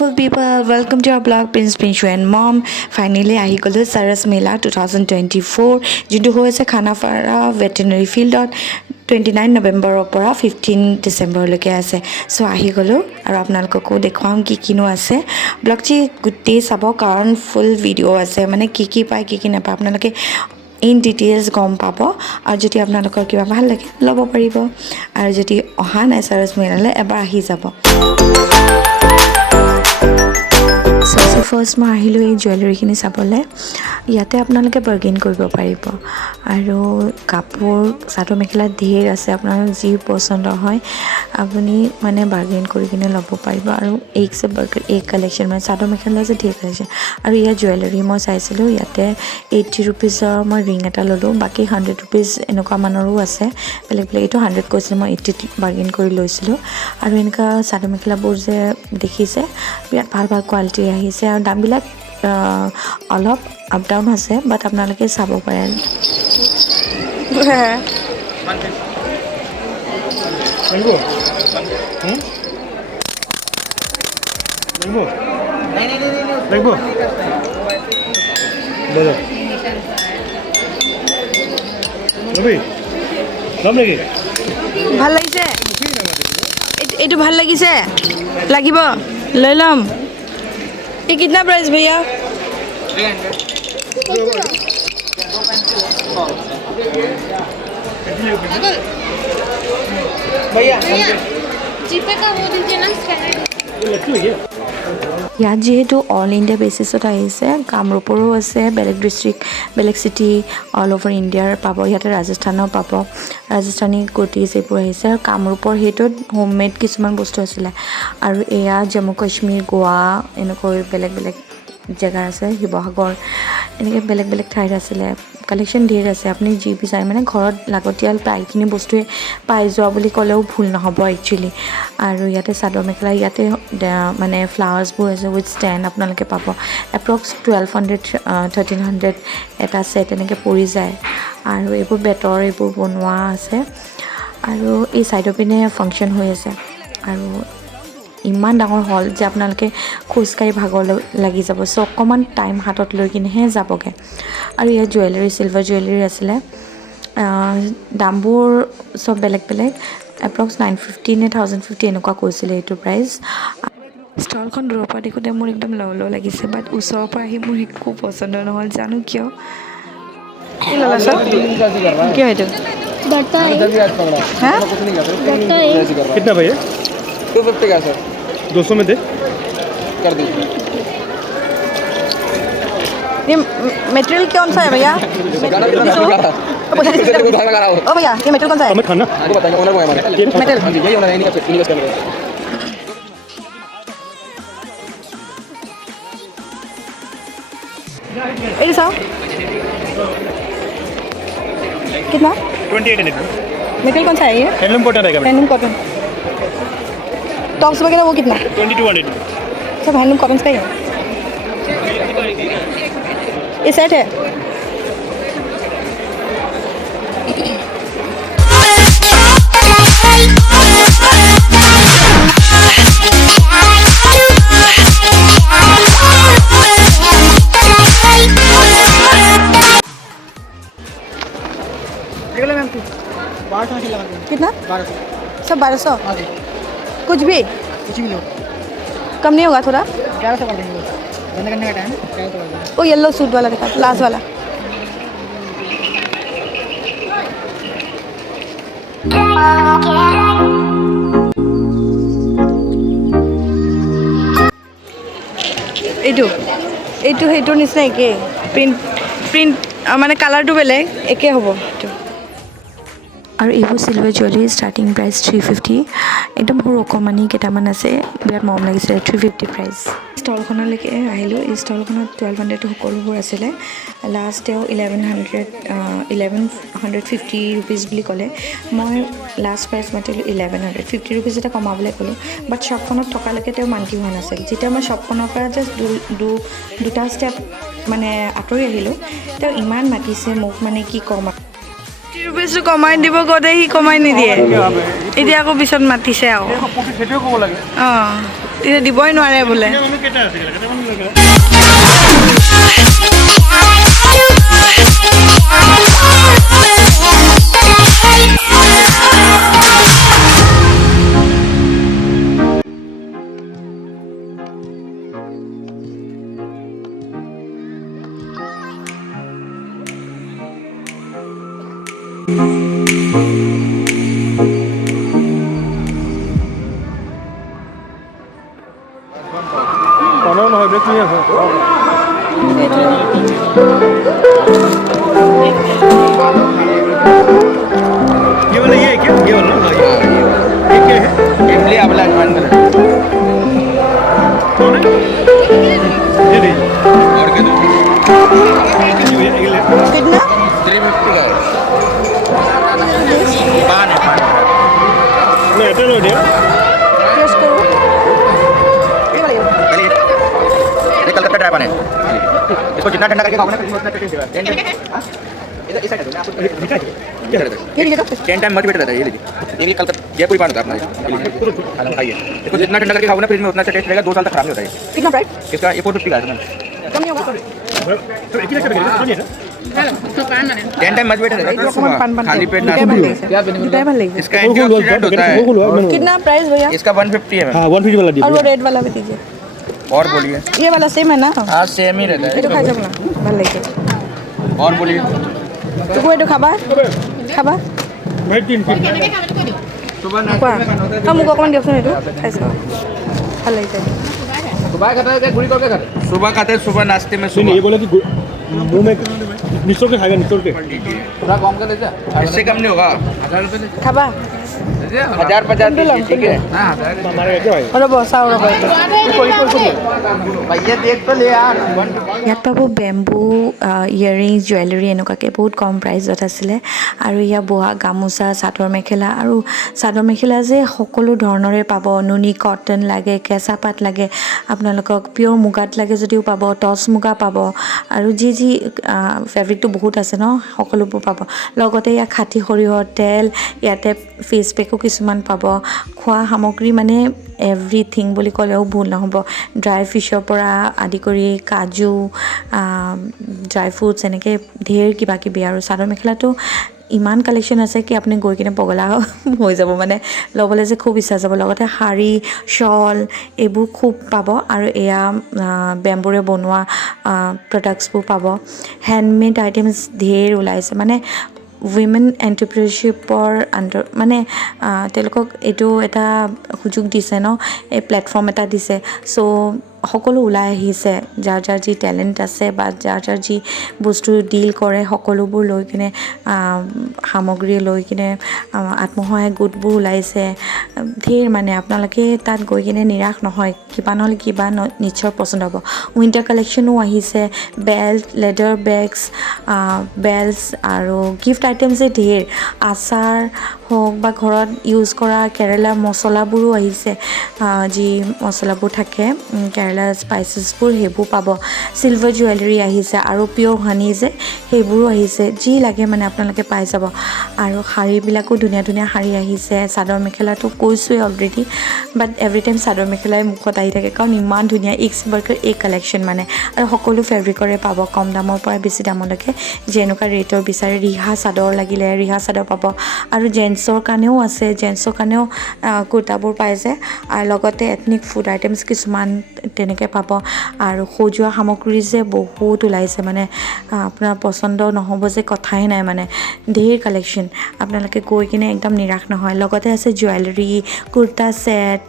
beautiful people, welcome to our blog Prinshu and Mom. Finally ahi golo Saras Mela 2024 jintu hoise Khanapara Veterinary Field 29 November opora 15 December loke ase. So ahi golo aru apnalokko dekham ki kino ase blog chi gutte sabo karon full video ase mane ki pai ki na apnaloke in details গম পাব আৰু যদি আপোনালোকৰ কিবা ভাল লাগে ল'ব পাৰিব আৰু যদি অহা নাই সাৰাস মেলালৈ এবাৰ আহি যাব So first মই আহিলো এই জুৱেলাৰীখিনি চাবলৈ ইয়াতে আপোনালোকে বাৰ্গেইন কৰিব পাৰিব আৰু কাপোৰ চাদৰ মেখেলা ঢেৰ আছে আপোনালোক যি পছন্দ হয় আপুনি মানে বাৰ্গেইন কৰি কিনে ল'ব পাৰিব আৰু এক কালেকশ্যন মানে চাদৰ মেখেলা আছে ঢেৰ কালেকশ্যন আৰু ইয়াৰ জুৱেলাৰী মই চাইছিলোঁ ইয়াতে 80 ৰুপিজৰ মই ৰিং এটা ল'লোঁ বাকী 100 ৰুপিজ এনেকুৱা মানৰো আছে বেলেগ বেলেগ এইটো 100 কৈছিল মই 80 বাৰ্গেইন কৰি লৈছিলোঁ আৰু এনেকুৱা চাদৰ মেখেলাবোৰ যে দেখিছে বিৰাট ভাল ভাল কোৱালিটি আহিছে আৰু দামবিলাক অলপ আপ ডাউন আছে বাট আপোনালোকে চাব পাৰে ভাল লাগিছে এইটো ভাল লাগিছে লাগিব লৈ ল'ম ये कितना प्राइस भैया 300 भैया जीपे का वो दीजिए ना स्कैनर ইয়াত যেহেতু অল ইণ্ডিয়া বেচিছত আহিছে কামৰূপৰো আছে বেলেগ ডিষ্ট্ৰিক্ট বেলেগ চিটি অল অভাৰ ইণ্ডিয়াৰ পাব ইয়াতে ৰাজস্থানৰ পাব ৰাজস্থানী কুৰ্তিজ এইবোৰ আহিছে আৰু কামৰূপৰ সেইটোত হোমমেড কিছুমান বস্তু আছিলে আৰু এয়া জম্মু কাশ্মীৰ গোৱা এনেকৈ বেলেগ বেলেগ জেগা আছে শিৱসাগৰ এনেকৈ বেলেগ বেলেগ ঠাইত আছিলে কালেকশ্যন ঢেৰ আছে আপুনি যি বিচাৰে মানে ঘৰত লাগতিয়াল প্ৰায়খিনি বস্তুৱে পাই যোৱা বুলি ক'লেও ভুল নহ'ব একচুৱেলি আৰু ইয়াতে চাদৰ মেখেলা ইয়াতে মানে ফ্লাৱাৰ্ছবোৰ আছে উইথ ষ্টেণ্ড আপোনালোকে পাব এপ্ৰক্স 1200 এটা ছেট এনেকৈ পৰি যায় আৰু এইবোৰ বেতৰ এইবোৰ বনোৱা আছে আৰু এই ছাইডৰ পিনে ফাংচন হৈ আছে আৰু ইমান ডাঙৰ হল যে আপোনালোকে খোজকাঢ়ি ভাগৰ লাগি যাব চ' অকণমান টাইম হাতত লৈ কিনেহে যাবগৈ আৰু ইয়াত জুৱেলাৰী চিলভাৰ জুৱেলাৰী আছিলে দামবোৰ চব বেলেগ বেলেগ এপ্ৰক্স 950 নে 1050 এনেকুৱা কৈছিলে এইটো প্ৰাইচ ষ্টলখন দূৰৰ পৰা দেখোঁতে মোৰ একদম লও লাগিছে বাট ওচৰৰ পৰা আহি মোৰ একো পচন্দ নহ'ল জানো কিয় কি ল'লা চব কিয় এইটো कितना भैया 250 का सर 200 में दे कर दीजिए ये मटेरियल कौन सा है भैया ओ भैया ये मटेरियल कौन सा है हमें खाना आपको बताएंगे ओनर को है हमारे मटेरियल हाँ जी यही ओनर है इन्हीं का स्कैनर है ये साहब कितना 28 मटेरियल कौन सा है ये हैंडलूम कॉटन रहेगा हैंडलूम कॉटन टॉप्स वगैरह वो कितना 2200 सब हैंडलूम कॉटन का ही है ये सेट है कितना 1200 सब 1200 कुछ भी लो कम नहीं होगा थोड़ा 1100 कर देंगे बंद करने का टाइम वो येलो सूट वाला दिखा लास्ट वाला এইটো সেইটোৰ নিচিনা একে প্ৰিণ্ট মানে কালাৰটো বেলেগ একে হ'ব এইটো আৰু এইবোৰ চিলভাৰ জুৱেলাৰী ষ্টাৰ্টিং প্ৰাইচ 350 একদম সৰু অকণমানি কেইটামান আছে বিৰাট মৰম লাগিছে 350 প্ৰাইচ ষ্টলখনলৈকে আহিলোঁ এই ষ্টলখনত 1200 সকলোবোৰ আছিলে লাষ্ট তেওঁ 1150 ৰুপিজ বুলি ক'লে মই লাষ্ট প্ৰাইচ মাতিলোঁ 1150 ৰুপিজ এটা কমাবলৈ ক'লোঁ বাট শ্বপখনত থকালৈকে তেওঁ মান্তি হোৱা নাছিল যেতিয়া মই শ্বপখনৰ পৰা জাষ্ট দুটা ষ্টেপ মানে আঁতৰি আহিলোঁ তেওঁ ইমান মাতিছে মোক মানে কি ক'ম रुपीस कमाई দিব গদে হি কমাই নিদিয়ে এতিয়া আকৌ পিছত মাতিছে আৰু সেইটোৱে ক'ব লাগে অঁ তেতিয়া দিবই নোৱাৰে বোলে নহয় এইবিলাক কি আছে ये वाला ये क्या ये वाला हाँ ये क्या है इमली आंवला अजवाइन का कौन है ये नहीं और क्या दो ये ले कितना 350 का है पान है पान नहीं ऐसा लो दिया टेस्ट करो चलिए ये कलकत्ता ड्राई पान है इसको जितना ठंडा करके खाओगे ना फिर उतना टेस्ट देगा इधर इस साइड है आपको क्या 10 टाइम मच बेटर रहता है ये लीजिए ये कलकत्ता जयपुरी पान होता है अपना खाइए इसको जितना ठंडा करके खाओगे ना फ्रिज में उतना अच्छा टेस्ट रहेगा 2 साल तक खराब नहीं होता है कितना प्राइस इसका ये 450 का है कम नहीं होगा तो एक ही लगा सुनिए ना 10 टाइम मच बेटर रहता है पान खाली पेट ना क्या दुटाई ভাল লাগিছে इसका एंटीऑक्सीडेंट होता है कितना प्राइस भैया इसका 150 है हाँ 150 वाला और दीजिए वो रेड वाला भी दीजिए और बोलिए ये वाला सेम है ना हाँ सेम ही रहता এইটো খাই যাম না ভাল লাগিছে है और बोलिए তোকো এইটো খাবা খাবা भाई तीन तीन सुबह কোৱা মোক অকমান দিয়কচোন এইটো খাই চাওঁ ভাল লাগিছে सुबह खाता है गुड़ी करके खाते सुबह खाते हैं सुबह नाश्ते में सुनिए ये बोला कि मुंह में निचोड़ के खाएगा निचोड़ के थोड़ा कम कर देते इससे कम नहीं होगा 1000 रुपये খাবা 1050 ठीक है हमारे क्या है ৰ'ব চাওঁ ৰ'ব भैया देख तो ले यार ইয়াত পাব বেম্বু ইয়াৰিংছ জুৱেলাৰী এনেকুৱাকৈ বহুত কম প্ৰাইজত আছিলে আৰু ইয়াত বোৱা গামোচা চাদৰ মেখেলা আৰু চাদৰ মেখেলা যে সকলো ধৰণৰে পাব নুনি কটন লাগে কেঁচা পাত লাগে আপোনালোকক পিয়'ৰ মুগাত লাগে যদিও পাব টচ মুগা পাব আৰু যি ফেব্ৰিকটো বহুত আছে ন সকলোবোৰ পাব লগতে ইয়াত খাটি সৰিয়হৰ তেল ইয়াতে ফেচ পেকো কিছুমান পাব খোৱা সামগ্ৰী মানে এভৰিথিং বুলি ক'লেও ভুল নহ'ব ড্ৰাই ফিছৰ পৰা আদি কৰি কাজু ড্ৰাই ফ্ৰুটছ এনেকৈ ঢেৰ কিবা কিবি আৰু চাদৰ মেখেলাটো ইমান কালেকশ্যন আছে কি আপুনি গৈ কিনে পগলা হৈ যাব মানে ল'বলৈ যে খুব ইচ্ছা যাব লগতে শাৰী শ্বল এইবোৰ খুব পাব আৰু এয়া বেম্বুৰে বনোৱা প্ৰডাক্টছবোৰ পাব হেণ্ডমেড আইটেমছ ঢেৰ ওলাইছে মানে উইমেন এণ্টাৰপ্ৰিনাৰশ্বিপৰ আণ্ডাৰ মানে তেওঁলোকক এইটো এটা সুযোগ দিছে ন এই প্লেটফৰ্ম এটা দিছে চ' সকলো ওলাই আহিছে যাৰ যাৰ যি টেলেণ্ট আছে বা যাৰ যাৰ যি বস্তু ডিল কৰে সকলোবোৰ লৈ কিনে সামগ্ৰী লৈ কিনে আত্মসহায়ক গোটবোৰ ওলাইছে ধেৰ মানে আপোনালোকে তাত গৈ কিনে নিৰাশ নহয় কিবা নহ'লে কিবা নিশ্চয় পচন্দ হ'ব উইণ্টাৰ কালেকশ্যনো আহিছে বেল্ট লেডাৰ বেগছ বেল্টছ আৰু গিফ্ট আইটেমছে ঢেৰ আচাৰ হওক বা ঘৰত ইউজ কৰা কেৰেলাৰ মছলাবোৰো আহিছে যি মছলাবোৰ থাকে কেৰেলাৰ স্পাইচেছবোৰ সেইবোৰ পাব চিলভাৰ জুৱেলাৰী আহিছে আৰু পিয়'ৰ হানি যে সেইবোৰো আহিছে যি লাগে মানে আপোনালোকে পাই যাব আৰু শাড়ীবিলাকো ধুনীয়া ধুনীয়া শাড়ী আহিছে চাদৰ মেখেলাটো কৈছোঁৱেই অলৰেডি বাট এভৰি টাইম চাদৰ মেখেলাই মুখত আহি থাকে কাৰণ ইমান ধুনীয়া ইক্স বাৰ্কাৰ এই কালেকশ্যন মানে আৰু সকলো ফেব্ৰিকৰে পাব কম দামৰ পৰা বেছি দামলৈকে যেনেকুৱা ৰেটৰ বিচাৰে ৰিহা চাদৰ লাগিলে ৰিহা চাদৰ পাব আৰু জেন্টছৰ কাৰণেও আছে জেন্টছৰ কাৰণেও কুৰ্তাবোৰ পাই যায় আৰু লগতে এথনিক ফুড আইটেমছ কিছুমান তেনেকৈ পাব আৰু সজোৱা সামগ্ৰী যে বহুত ওলাইছে মানে আপোনাৰ পচন্দ নহ'ব যে কথাই নাই মানে ঢেৰ কালেকশ্যন আপোনালোকে গৈ কিনে একদম নিৰাশ নহয় লগতে আছে জুৱেলাৰী কুৰ্তা ছেট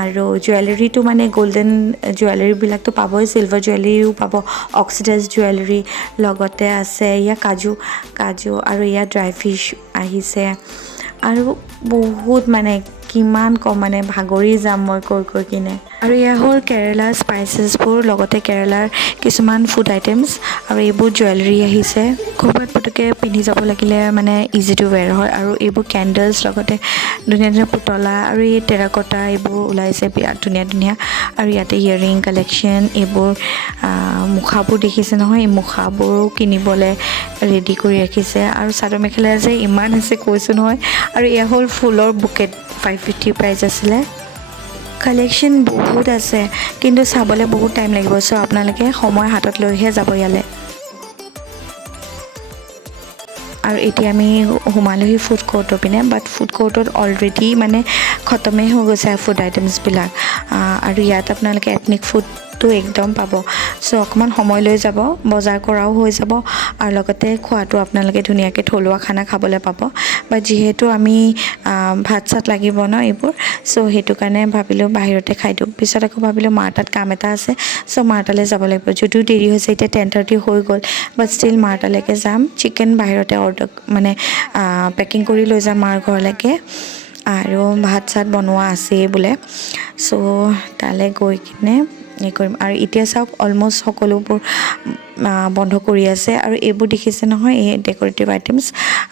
আৰু জুৱেলাৰীটো মানে গল্ডেন জুৱেলাৰীবিলাকতো পাবই চিলভাৰ জুৱেলাৰীও পাব অক্সিডাইজ জুৱেলাৰী লগতে আছে ইয়াত কাজু আৰু ইয়াত ড্ৰাই ফিছ আহিছে আৰু বহুত মানে কিমান কম মানে ভাগৰি যাম মই কৈ কিনে আৰু এয়া হ'ল কেৰেলাৰ স্পাইচেছবোৰ লগতে কেৰেলাৰ কিছুমান ফুড আইটেমছ আৰু এইবোৰ জুৱেলাৰী আহিছে ক'ৰবাত পটুকৈ পিন্ধি যাব লাগিলে মানে ইজি টু ৱেৰ হয় আৰু এইবোৰ কেণ্ডেলছ লগতে ধুনীয়া ধুনীয়া পুতলা আৰু এই টেৰাকটা এইবোৰ ওলাইছে বিৰাট ধুনীয়া ধুনীয়া আৰু ইয়াতে ইয়েৰিং কালেকশ্যন এইবোৰ মুখাবোৰ দেখিছে নহয় এই মুখাবোৰো কিনিবলৈ ৰেডি কৰি ৰাখিছে আৰু চাদৰ মেখেলা যে ইমান আছে কৈছোঁ নহয় আৰু এয়া হ'ল ফুলৰ বুকেট 550 প্ৰাইজ আছিলে কালেকশ্যন বহুত আছে কিন্তু চাবলৈ বহুত টাইম লাগিব চ' আপোনালোকে সময় হাতত লৈহে যাব ইয়ালৈ আৰু এতিয়া আমি সোমালোহি ফুড কোৰ্টৰ পিনে বাট ফুড কোৰ্টত অলৰেডি মানে খতমেই হৈ গৈছে ফুড আইটেমছবিলাক আৰু ইয়াত আপোনালোকে এথনিক ফুডটো একদম পাব চ' অকণমান সময় লৈ যাব বজাৰ কৰাও হৈ যাব আৰু লগতে খোৱাটো আপোনালোকে ধুনীয়াকৈ থলুৱা খানা খাবলৈ পাব বাট যিহেতু আমি ভাত চাত লাগিব ন এইবোৰ চ' সেইটো কাৰণে ভাবিলোঁ বাহিৰতে খাই দিওঁ পিছত আকৌ ভাবিলোঁ মাৰ তাত কাম এটা আছে চ' মাৰ তালৈ যাব লাগিব যদিও দেৰি হৈছে এতিয়া 10:30 হৈ গ'ল বাট ষ্টিল মাৰ তালৈকে যাম চিকেন বাহিৰতে মানে পেকিং কৰি লৈ যাম মাৰ ঘৰলৈকে আৰু ভাত চাত বনোৱা আছেই বোলে চ' তালৈ গৈ কিনে এই কৰিম আৰু এতিয়া চাওক অলম'ষ্ট সকলোবোৰ বন্ধ কৰি আছে আৰু এইবোৰ দেখিছে নহয় এই ডেক'ৰেটিভ আইটেমছ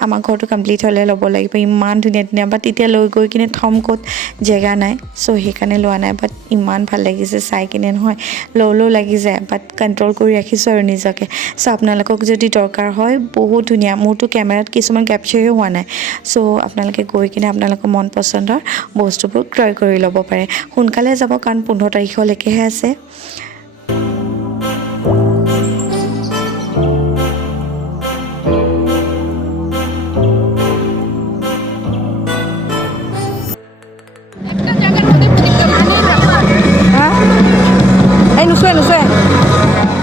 আমাৰ ঘৰটো কমপ্লিট হ'লে ল'ব লাগিব ইমান ধুনীয়া ধুনীয়া বাট এতিয়া লৈ গৈ কিনে থ'ম ক'ত জেগা নাই চ' সেইকাৰণে লোৱা নাই বাট ইমান ভাল লাগিছে চাই কিনে নহয় লওঁ লাগি যায় বাট কণ্ট্ৰল কৰি ৰাখিছোঁ আৰু নিজকে চ' আপোনালোকক যদি দৰকাৰ হয় বহুত ধুনীয়া মোৰতো কেমেৰাত কিছুমান কেপচাৰেই হোৱা নাই চ' আপোনালোকে গৈ কিনে আপোনালোকৰ মন পচন্দৰ বস্তুবোৰ ক্ৰয় কৰি ল'ব পাৰে সোনকালে যাব কাৰণ 15 তাৰিখলৈকেহে আছে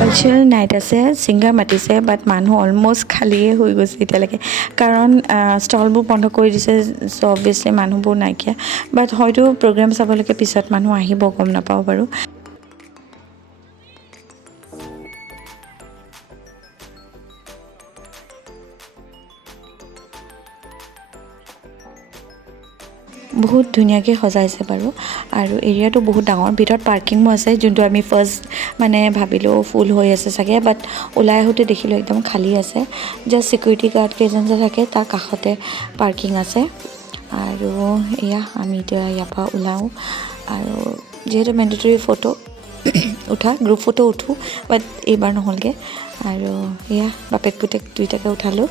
কালচাৰেল নাইট আছে ছিংগাৰ মাতিছে বাট মানুহ অলম'ষ্ট খালীয়ে হৈ গৈছে এতিয়ালৈকে কাৰণ ষ্টলবোৰ বন্ধ কৰি দিছে চ' অবভিয়াছলি মানুহবোৰ নাইকিয়া বাট হয়তো প্ৰগ্ৰেম চাবলৈকে পিছত মানুহ আহিব গম নাপাওঁ বাৰু বহুত ধুনীয়াকৈ সজাইছে বাৰু আৰু এৰিয়াটো বহুত ডাঙৰ ভিতৰত পাৰ্কিঙো আছে যোনটো আমি ফাৰ্ষ্ট মানে ভাবিলোঁ ফুল হৈ আছে চাগে বাট ওলাই আহোঁতে দেখিলোঁ একদম খালী আছে জাষ্ট ছিকিউৰিটি গাৰ্ড কেইজন যে থাকে তাৰ কাষতে পাৰ্কিং আছে আৰু এয়া আমি এতিয়া ইয়াৰ পৰা ওলাওঁ আৰু যিহেতু মেণ্ডেটৰী ফটো উঠা গ্ৰুপ ফটো উঠোঁ বাট এইবাৰ নহ'লগৈ আৰু এয়া বাপেক পুতেক দুইটাকে উঠালোঁ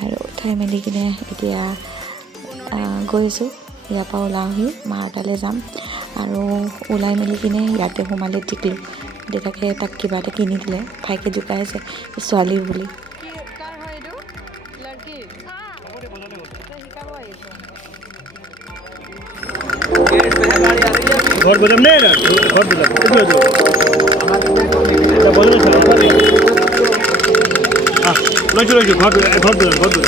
আৰু উঠাই মেলি কিনে এতিয়া গৈছোঁ ইয়াৰ পৰা ওলাওঁহি মাৰ তালৈ যাম আৰু ওলাই মেলি কিনে ইয়াতে সোমালে টিকলোঁ দেউতাকে তাক কিবা এটা কিনি দিলে ভাইকে জোকাই আছে ছোৱালীৰ বুলি घर बदम नहीं ना घर बदम कितने हो तो बदम चलो हाँ लो घर बदम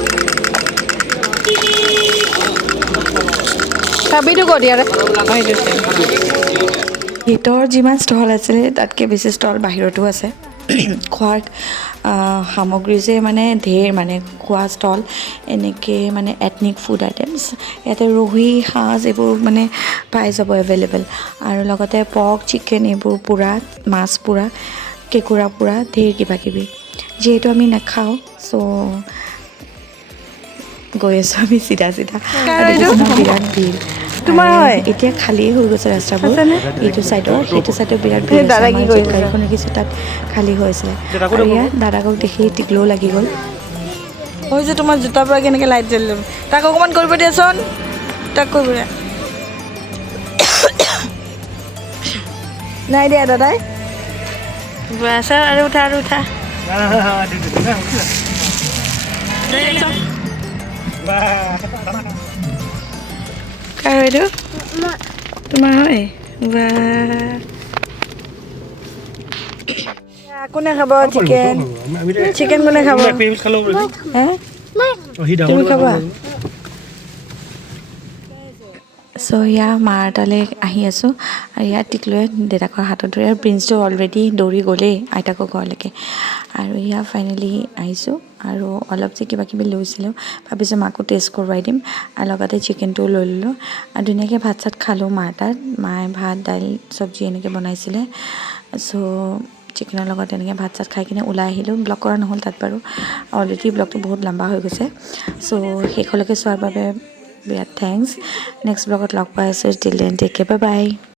চাবিটো ক'ত ইয়াৰে ভিতৰ যিমান ষ্টল আছিলে তাতকৈ বেছি ষ্টল বাহিৰতো আছে খোৱাৰ সামগ্ৰী যে মানে ঢেৰ মানে খোৱা ষ্টল এনেকৈ মানে এথনিক ফুড আইটেমছ ইয়াতে ৰহি সাজ এইবোৰ মানে পাই যাব এভেইলেবল আৰু লগতে পৰ্ক চিকেন এইবোৰ পূৰা মাছ পূৰা কেঁকুৰা পূৰা ঢেৰ কিবাকিবি যিহেতু আমি নাখাওঁ চ' গৈ আছোঁ আমি চিধা বিৰাট ভিৰ তোমাৰ হয় এতিয়া খালী হৈ গৈছে ৰাস্তাবোৰ এইটো চাইডৰ সেইটো চাইডৰ বিৰাট ভিৰ গাড়ীখন দেখিছোঁ তাত খালী হৈ আছিলে আৰু ইয়াত দাদাকক দেখি টিকলও লাগি গ'ল হৈছে তোমাৰ জোতাৰ পৰা কেনেকৈ লাইট জ্বলি তাক অকণমান কৰিব দিয়াচোন তাক কৰিব দিয়া নাই দিয়া দাদাই ছাৰ আৰু উঠা কাৰ হয় এইটো তোমাৰ হয় বা কোনে খাব চিকেন কোনে খাব তুমি খাবা চ' ইয়াৰ মাৰ তালৈ আহি আছোঁ আৰু ইয়াত টিকলুৱে দেউতাকৰ হাতত ধৰি আৰু প্ৰিন্সটো অলৰেডি দৌৰি গ'লেই আইতাকৰ ঘৰলৈকে আৰু ইয়াৰ ফাইনেলি আহিছোঁ আৰু অলপ যে কিবাকিবি লৈছিলোঁ ভাবিছোঁ মাকো টেষ্ট কৰোৱাই দিম আৰু লগতে চিকেনটোও লৈ ল'লোঁ আৰু ধুনীয়াকৈ ভাত চাত খালোঁ মাৰ তাত মায়ে ভাত দাইল চব্জি এনেকৈ বনাইছিলে চ' চিকেনৰ লগত এনেকৈ ভাত চাত খাই কিনে ওলাই আহিলোঁ ব্লগ কৰা নহ'ল তাত বাৰু অলৰেডি ব্লগটো বহুত লম্বা হৈ গৈছে চ' শেষলৈকে চোৱাৰ বাবে বিৰাট থেংকছ নেক্সট ব্লগত লগ পাই আছোঁ till then take care bye বাই